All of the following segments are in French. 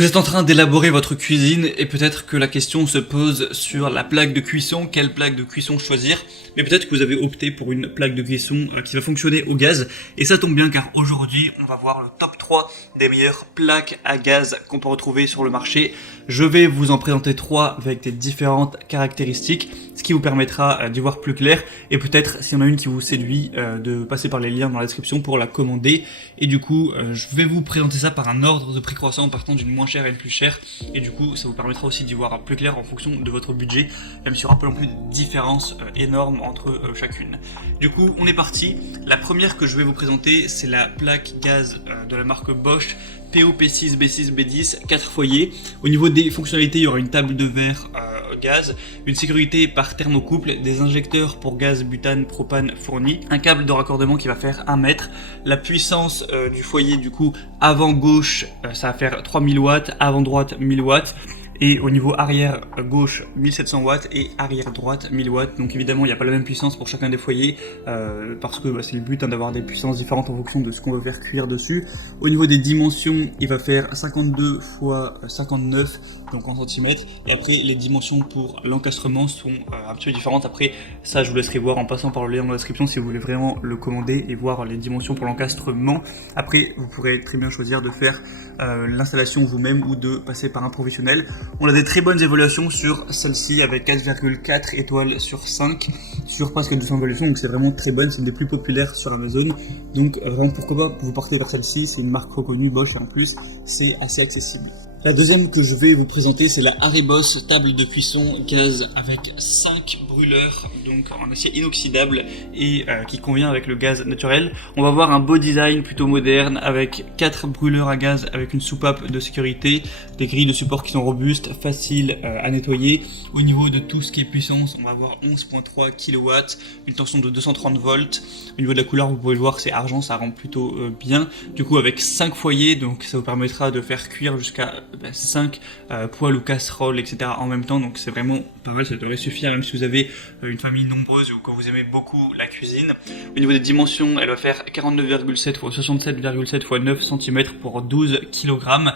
Vous êtes en train d'élaborer votre cuisine et peut-être que la question se pose sur la plaque de cuisson, quelle plaque de cuisson choisir, mais peut-être que vous avez opté pour une plaque de cuisson qui va fonctionner au gaz, et ça tombe bien car aujourd'hui on va voir le top 3 des meilleures plaques à gaz qu'on peut retrouver sur le marché. Je vais vous en présenter 3 avec des différentes caractéristiques, ce qui vous permettra d'y voir plus clair, et peut-être s'il y en a une qui vous séduit, de passer par les liens dans la description pour la commander. Et du coup je vais vous présenter ça par un ordre de prix croissant partant d'une moins chère à une plus chère, et du coup ça vous permettra aussi d'y voir plus clair en fonction de votre budget, même s'il n'y aura pas non plus de différence énorme entre chacune. Du coup on est parti. La première que je vais vous présenter, c'est la plaque gaz de la marque Bosch PO P6 B6 B10 4 foyers. Au niveau des fonctionnalités, il y aura une table de verre gaz, une sécurité par thermocouple, des injecteurs pour gaz butane propane fournis, un câble de raccordement qui va faire 1 mètre, la puissance du foyer du coup avant gauche ça va faire 3000 watts, avant droite 1000 watts, et au niveau arrière gauche 1700 watts et arrière droite 1000 watts. Donc évidemment il n'y a pas la même puissance pour chacun des foyers parce que c'est le but d'avoir des puissances différentes en fonction de ce qu'on veut faire cuire dessus. Au niveau des dimensions, il va faire 52 x 59 donc en centimètres, et après les dimensions pour l'encastrement sont un petit peu différentes. Après ça je vous laisserai voir en passant par le lien dans la description si vous voulez vraiment le commander et voir les dimensions pour l'encastrement. Après vous pourrez très bien choisir de faire l'installation vous-même ou de passer par un professionnel. On a des très bonnes évaluations sur celle-ci avec 4,4 étoiles sur 5 sur presque 200 évaluations, donc c'est vraiment très bonne, c'est une des plus populaires sur Amazon, donc vraiment pourquoi pas vous porter vers celle-ci, c'est une marque reconnue Bosch et en plus c'est assez accessible. La deuxième que je vais vous présenter, c'est la Haribos table de cuisson gaz avec 5 brûleurs, donc en acier inoxydable et qui convient avec le gaz naturel. On va voir un beau design plutôt moderne avec 4 brûleurs à gaz avec une soupape de sécurité, des grilles de support qui sont robustes, faciles à nettoyer. Au niveau de tout ce qui est puissance, on va avoir 11.3 kW, une tension de 230 volts. Au niveau de la couleur, vous pouvez le voir, c'est argent, ça rend plutôt bien. Du coup avec 5 foyers, donc ça vous permettra de faire cuire jusqu'à 5 poêles ou casseroles, etc. en même temps, donc c'est vraiment pas mal, ça devrait suffire même si vous avez une famille nombreuse ou quand vous aimez beaucoup la cuisine. Au niveau des dimensions, elle va faire 49,7 x 67,7 x 9 cm pour 12 kg.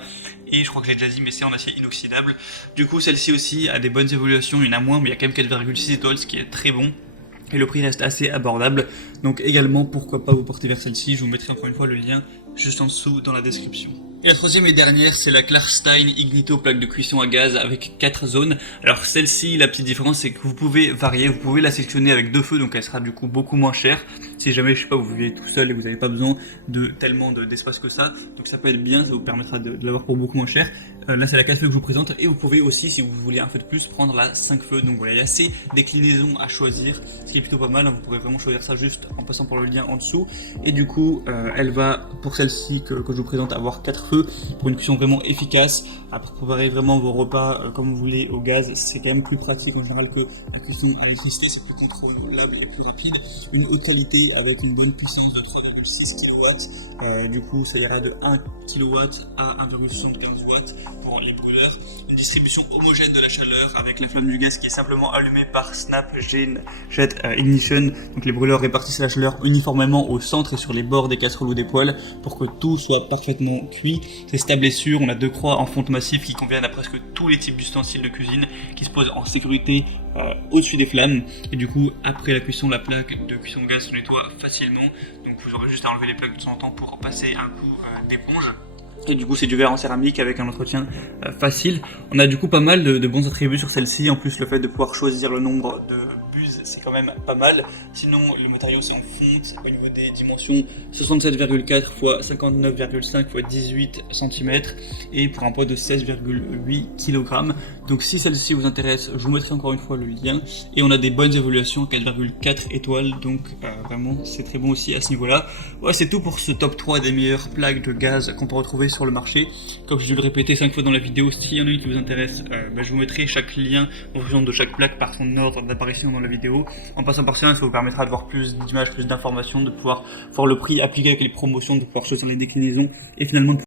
Et je crois que j'ai déjà dit, mais c'est en acier inoxydable. Du coup, celle-ci aussi a des bonnes évaluations, il y en a moins, mais il y a quand même 4,6 étoiles, ce qui est très bon. Et le prix reste assez abordable. Donc également, pourquoi pas vous porter vers celle-ci. Je vous mettrai encore une fois le lien juste en dessous dans la description. Et la troisième et dernière, c'est la Klarstein Ignito plaque de cuisson à gaz avec 4 zones. Alors celle-ci, la petite différence, c'est que vous pouvez varier, vous pouvez la sélectionner avec 2 feux, donc elle sera du coup beaucoup moins chère. Si jamais, je sais pas, vous vivez tout seul et vous n'avez pas besoin de tellement d'espace que ça, donc ça peut être bien, ça vous permettra de l'avoir pour beaucoup moins cher. Là c'est la 4 feux que je vous présente, et vous pouvez aussi, si vous voulez un feu de plus, prendre la 5 feux. Donc voilà, il y a assez déclinaisons à choisir, ce qui est plutôt pas mal, hein. Vous pourrez vraiment choisir ça juste en passant par le lien en dessous. Et du coup, elle va, pour celle-ci que je vous présente, avoir 4 feux pour une cuisson vraiment efficace. Après, préparer vraiment vos repas comme vous voulez au gaz, c'est quand même plus pratique en général que la cuisson à l'électricité, c'est plus contrôlable et plus rapide. Une haute qualité avec une bonne puissance de 3,6 kW, du coup ça ira de 1 kW à 1,75 watts pour les brûleurs. Une distribution homogène de la chaleur avec la flamme du gaz qui est simplement allumée par Snap Jet Ignition. Donc les brûleurs répartissent la chaleur uniformément au centre et sur les bords des casseroles ou des poêles pour que tout soit parfaitement cuit. C'est stable et sûr. On a 2 croix en fonte massive qui conviennent à presque tous les types d'ustensiles de cuisine, qui se posent en sécurité au-dessus des flammes. Et du coup, après la cuisson, la plaque de cuisson gaz se nettoie facilement. Donc vous aurez juste à enlever les plaques de temps en temps pour passer un coup d'éponge. Et du coup c'est du verre en céramique avec un entretien facile. On a du coup pas mal de bons attributs sur celle-ci. En plus le fait de pouvoir choisir le nombre de buses, c'est quand même pas mal. Sinon le matériau c'est en fonte. Au niveau des dimensions, 67,4 x 59,5 x 18 cm et pour un poids de 16,8 kg. Donc si celle-ci vous intéresse, je vous mettrai encore une fois le lien. Et on a des bonnes évaluations, 4,4 étoiles, donc vraiment c'est très bon aussi à ce niveau-là. Ouais, c'est tout pour ce top 3 des meilleures plaques de gaz qu'on peut retrouver sur le marché. Comme je vais le répéter 5 fois dans la vidéo, s'il y en a une qui vous intéresse, je vous mettrai chaque lien en fonction de chaque plaque par son ordre d'apparition dans la vidéo. En passant par ça, ça vous permettra de voir plus d'images, plus d'informations, de pouvoir voir le prix appliqué avec les promotions, de pouvoir choisir les déclinaisons et finalement de